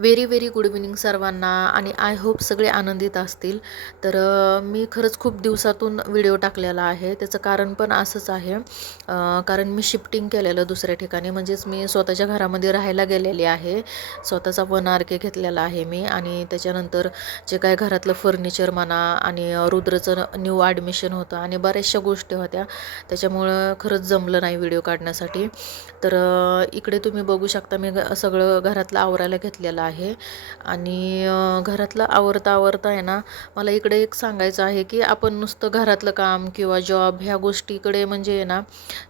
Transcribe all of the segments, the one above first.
Very very good evening सर्वांना आणि I hope सगळे आनंदित असतील. तर मी खरंच खूप दिवसातून व्हिडिओ टाकलेला आहे. त्याचं कारण पण असंच आहे, कारण मी शिफ्टिंग केलेलं दुसऱ्या ठिकाणी, म्हणजेच मी स्वतःच्या घरामध्ये राहायला गेलेली आहे. स्वतःचा 1 RK घेतलेला आहे मी. आणि त्याच्यानंतर जे काय घरातलं फर्निचर म्हणा आणि रुद्रचं न्यू ॲडमिशन होतं आणि बऱ्याचशा गोष्टी होत्या, त्याच्यामुळं खरंच जमलं नाही व्हिडिओ काढण्यासाठी. तर इकडे तुम्ही बघू शकता, मी सगळं घरातलं आवरायला घेतलेलं आहे. आणि घरातलं आवरता आवरता आहे ना, मला इकडे एक सांगायचं आहे की आपण नुसतं घरातलं काम किंवा जॉब ह्या गोष्टीकडे म्हणजे आहे ना,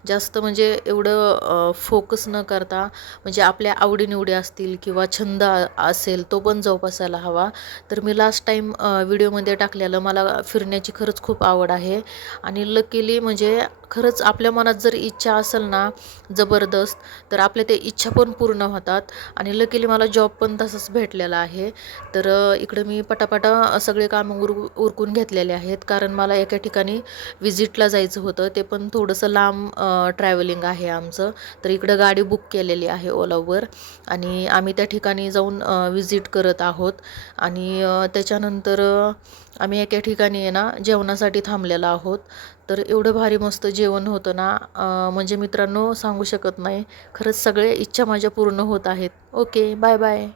जास्त म्हणजे एवढं फोकस न करता, म्हणजे आपल्या आवडीनिवडी असतील किंवा छंद असेल तो पण जोपासायला हवा. तर मी लास्ट टाईम व्हिडिओमध्ये टाकलेलं, मला फिरण्याची खरंच खूप आवड आहे. आणि लकीली म्हणजे खरंच आपल्या मनात जर इच्छा असेल ना जबरदस्त, तर आपल्या त्या इच्छा पण पूर्ण होतात. आणि लकीली मला जॉब पण तसंच भेटलेला आहे. तर इकडं मी पटापटा सगळे कामं उरकून घेतलेले आहेत, कारण मला एका ठिकाणी विजिटला जायचं होतं. ते पण थोडंसं लांब ट्रॅव्हलिंग आहे आमचं. तर इकडं गाडी बुक केलेली आहे ओलावर आणि आम्ही त्या ठिकाणी जाऊन विजिट करत आहोत. आणि त्याच्यानंतर आम्ही एका ठिकाणी आहे ना जेवणासाठी थांबलेलो आहोत. तर एवढं भारी मस्त जेवण होतं ना, म्हणजे मित्रांनो सांगू शकत नाही. खरंच सगळे इच्छा माझ्या पूर्ण होत आहेत. Okay, bye bye.